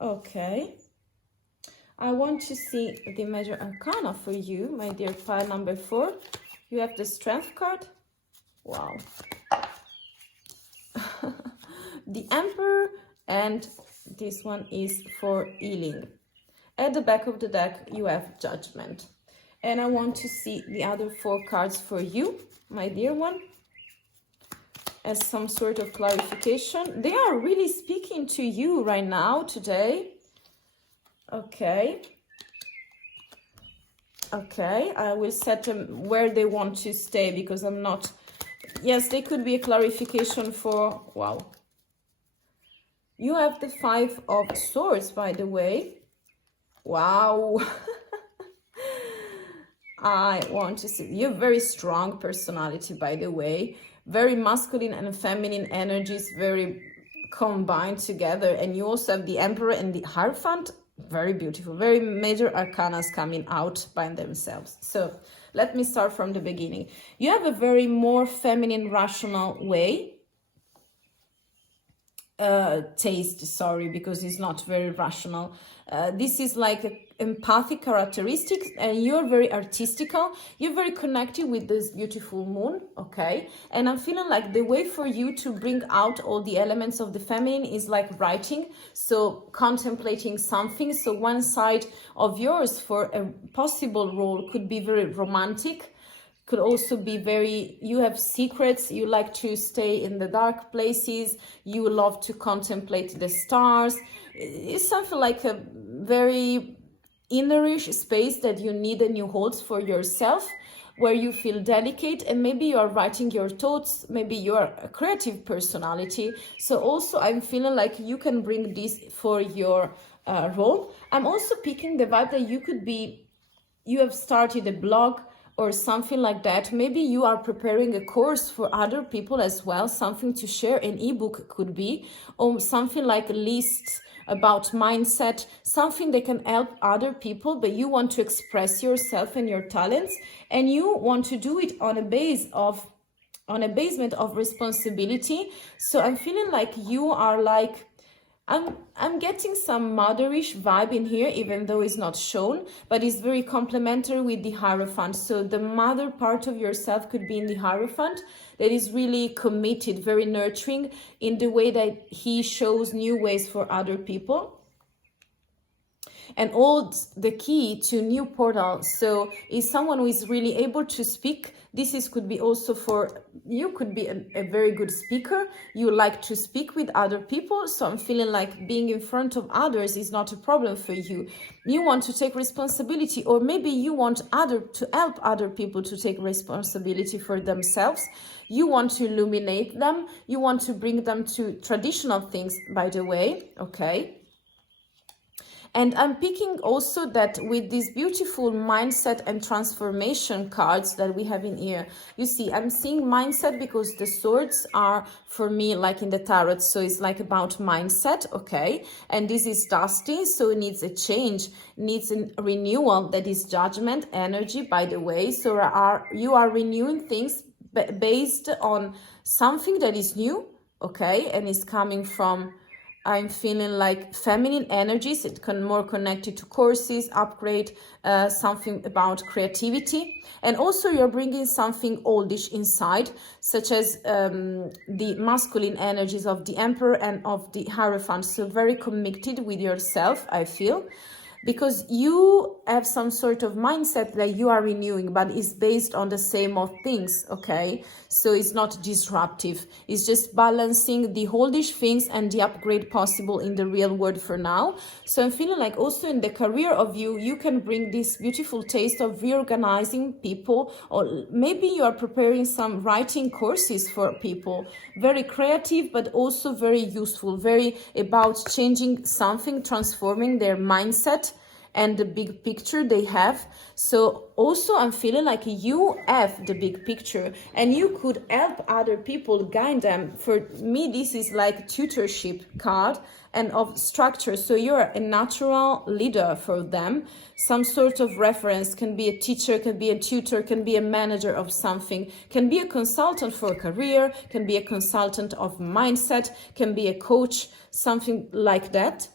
okay. I want to see the major arcana for you, my dear pile number 4. You have the strength card. Wow. The Emperor, and this one is for healing. At the back of the deck, you have Judgment. And I want to see the other 4 cards for you, my dear one, as some sort of clarification. They are really speaking to you right now, today. Okay. Okay, I will set them where they want to stay, because I'm not... Yes, they could be a clarification for... Wow. You have the 5 of Swords, by the way. Wow. I want to see... You have very strong personality, by the way. Very masculine and feminine energies, very combined together. And you also have the Emperor and the Hierophant. Very beautiful. Very major arcanas coming out by themselves. So let me start from the beginning. You have a very more feminine, rational way. Taste, sorry, because it's not very rational. This is like a empathic characteristics, and you're very artistical. You're very connected with this beautiful moon, okay? And I'm feeling like the way for you to bring out all the elements of the feminine is like writing, so contemplating something. So one side of yours for a possible role could be very romantic, could also be very, you have secrets, you like to stay in the dark places, you love to contemplate the stars. It's something like a very innerish space that you need and you hold for yourself, where you feel delicate, and maybe you are writing your thoughts, maybe you are a creative personality. So also I'm feeling like you can bring this for your role. I'm also picking the vibe that you could be, you have started a blog or something like that. Maybe you are preparing a course for other people as well, something to share, an ebook could be, or something like a list about mindset, something that can help other people, but you want to express yourself and your talents, and you want to do it on a basement of responsibility. So I'm feeling like you are like, I'm getting some motherish vibe in here, even though it's not shown, but it's very complementary with the Hierophant. So the mother part of yourself could be in the Hierophant, that is really committed, very nurturing in the way that he shows new ways for other people, and holds the key to new portals. So is someone who is really able to speak. This could be also for, you could be a very good speaker. You like to speak with other people. So I'm feeling like being in front of others is not a problem for you. You want to take responsibility, or maybe you want to help other people to take responsibility for themselves. You want to illuminate them. You want to bring them to traditional things, by the way, okay? And I'm picking also that with these beautiful mindset and transformation cards that we have in here, you see, I'm seeing mindset because the swords are for me like in the tarot. So it's like about mindset, okay? And this is dusty, so it needs a change, needs a renewal. That is judgment energy, by the way. So you are renewing things based on something that is new, okay? And is coming from, I'm feeling like feminine energies. It can more connected to courses, upgrade, something about creativity. And also you're bringing something oldish inside, such as the masculine energies of the Emperor and of the Hierophant. So very committed with yourself, I feel, because you have some sort of mindset that you are renewing, but it's based on the same of things, okay? So it's not disruptive. It's just balancing the oldish things and the upgrade possible in the real world for now. So I'm feeling like also in the career of you can bring this beautiful taste of reorganizing people, or maybe you are preparing some writing courses for people. Very creative, but also very useful, very about changing something, transforming their mindset and the big picture they have. So also I'm feeling like you have the big picture and you could help other people, guide them. For me, this is like tutorship card and of structure. So you're a natural leader for them. Some sort of reference, can be a teacher, can be a tutor, can be a manager of something, can be a consultant for a career, can be a consultant of mindset, can be a coach, something like that.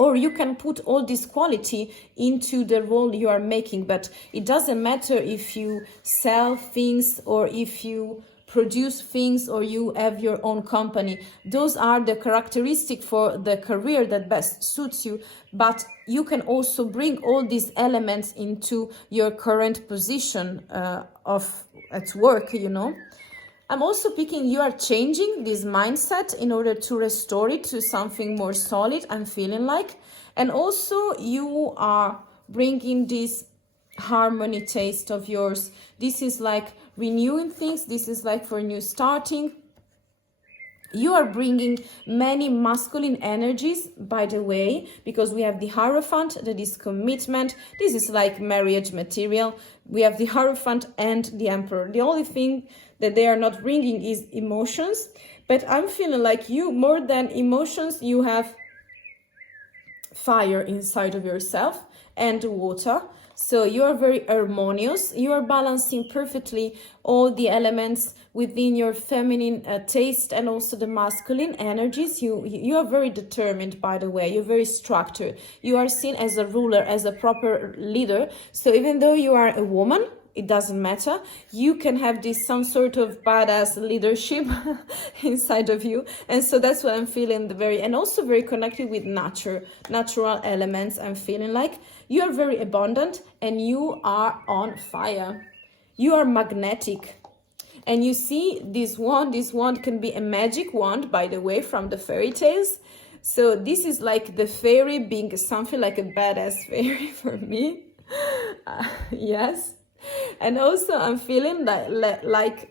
Or you can put all this quality into the role you are making, but it doesn't matter if you sell things or if you produce things or you have your own company. Those are the characteristics for the career that best suits you, but you can also bring all these elements into your current position at work, you know. I'm also picking you are changing this mindset in order to restore it to something more solid, I'm feeling like. And also you are bringing this harmony taste of yours. This is like renewing things. This is like for new starting. You are bringing many masculine energies, by the way, because we have the Hierophant, that is commitment. This is like marriage material. We have the Hierophant and the Emperor. The only thing that they are not bringing is emotions. But I'm feeling like you, more than emotions, you have fire inside of yourself and water. So you are very harmonious. You are balancing perfectly all the elements within your feminine taste and also the masculine energies. You are very determined, by the way. You're very structured. You are seen as a ruler, as a proper leader. So even though you are a woman, it doesn't matter. You can have this some sort of badass leadership inside of you. And so that's what I'm feeling, and also very connected with natural elements. I'm feeling like you are very abundant and you are on fire. You are magnetic. And you see this wand can be a magic wand, by the way, from the fairy tales. So this is like the fairy being something like a badass fairy for me. Yes. And also I'm feeling like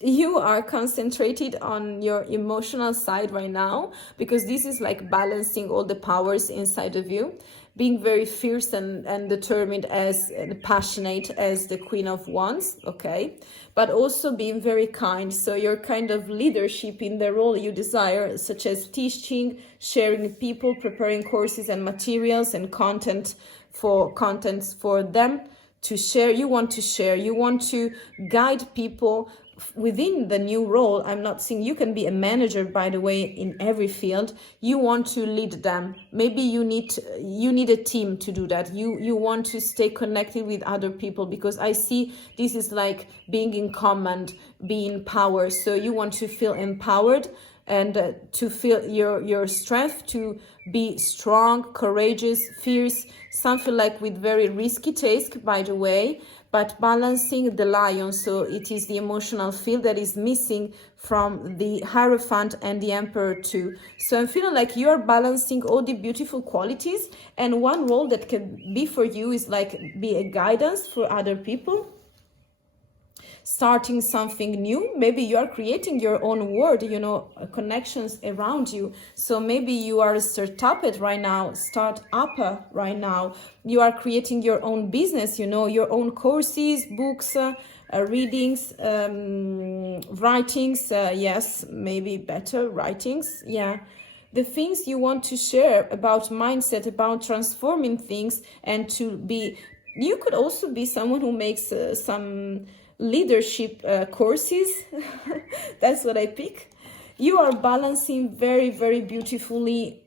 you are concentrated on your emotional side right now, because this is like balancing all the powers inside of you, being very fierce and determined and passionate as the Queen of Wands, okay? But also being very kind. So your kind of leadership in the role you desire, such as teaching, sharing with people, preparing courses and materials and contents for them to share. You want to guide people within the new role. I'm not saying you can be a manager, by the way, in every field. You want to lead them. Maybe you need a team to do that. You want to stay connected with other people, because I see this is like being in command, being in power. So you want to feel empowered and to feel your strength, to be strong, courageous, fierce, something like with very risky taste, by the way, but balancing the lion. So it is the emotional field that is missing from the Hierophant and the Emperor too. So I'm feeling like you are balancing all the beautiful qualities, and one role that can be for you is like be a guidance for other people, starting something new. Maybe you are creating your own world, connections around you. So maybe you are a startup right now. You are creating your own business, your own courses, books, readings, writings. Yes, maybe better writings. Yeah. The things you want to share about mindset, about transforming things, and you could also be someone who makes some leadership courses. That's what I pick. You are balancing very, very beautifully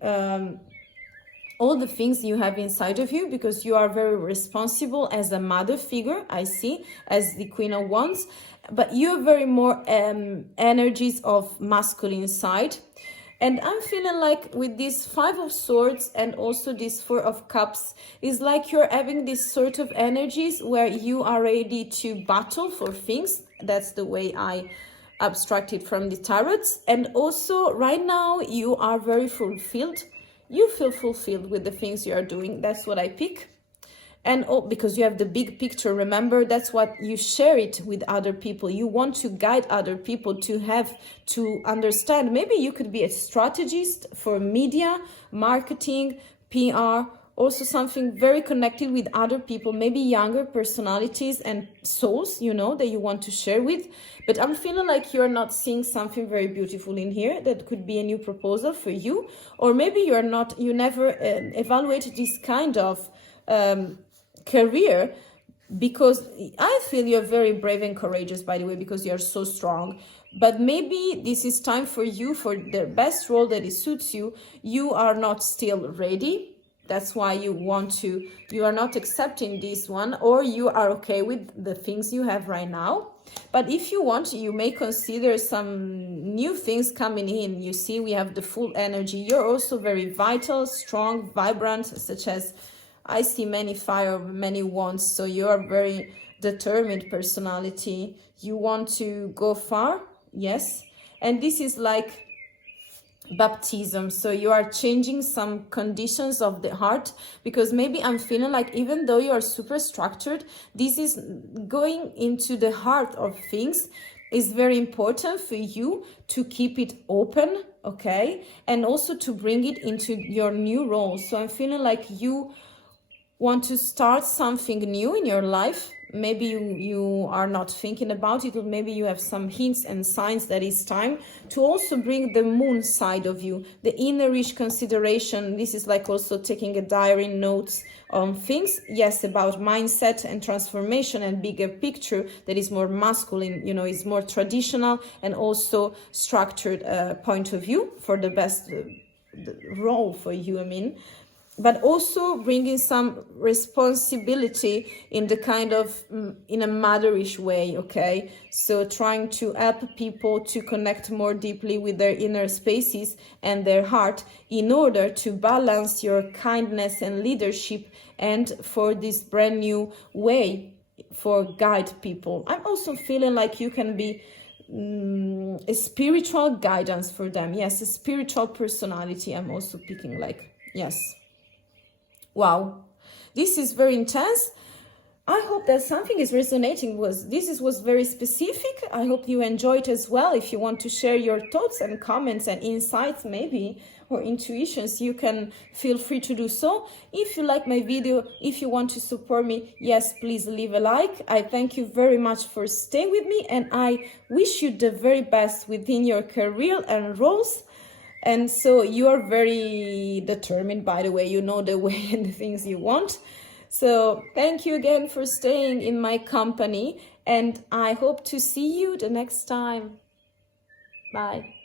all the things you have inside of you, because you are very responsible as a mother figure, I see, as the Queen of Wands, but you have very more energies of masculine side. And I'm feeling like with this 5 of Swords and also this 4 of Cups, is like you're having this sort of energies where you are ready to battle for things. That's the way I abstracted from the tarots. And also right now you are very fulfilled. You feel fulfilled with the things you are doing. That's what I pick. And because you have the big picture, remember, that's what you share it with other people. You want to guide other people to understand. Maybe you could be a strategist for media, marketing, PR, also something very connected with other people, maybe younger personalities and souls, that you want to share with. But I'm feeling like you're not seeing something very beautiful in here. That could be a new proposal for you. Or maybe you never evaluate this kind of career, because I feel you're very brave and courageous, by the way, because you're so strong. But maybe this is time for you, for the best role that it suits you. You are not still ready That's why you are not accepting this one, or you are okay with the things you have right now. But if you want, you may consider some new things coming in. You see, we have the full energy. You're also very vital, strong, vibrant, such as I see many fire, many wands. So you are very determined personality. You want to go far, yes. And this is like baptism. So you are changing some conditions of the heart, because maybe I'm feeling like even though you are super structured, this is going into the heart of things. Is very important for you to keep it open, okay, and also to bring it into your new role. So I'm feeling like you want to start something new in your life. Maybe you are not thinking about it, or maybe you have some hints and signs that it's time to also bring the moon side of you, the innerish consideration. This is like also taking a diary, notes on things, yes, about mindset and transformation and bigger picture that is more masculine, you know, is more traditional and also structured point of view for the best role for you, I mean. But also bringing some responsibility in the kind of, in a motherish way, okay? So trying to help people to connect more deeply with their inner spaces and their heart in order to balance your kindness and leadership, and for this brand new way for guide people. I'm also feeling like you can be a spiritual guidance for them. Yes, a spiritual personality. I'm also picking like, yes. Wow, this is very intense. I hope that something is resonating. This was very specific. I hope you enjoyed as well. If you want to share your thoughts and comments and insights maybe, or intuitions, you can feel free to do so. If you like my video, if you want to support me, yes, please leave a like. I thank you very much for staying with me, and I wish you the very best within your career and roles. And so you are very determined, by the way, you know the way and the things you want. So thank you again for staying in my company, and I hope to see you the next time. Bye.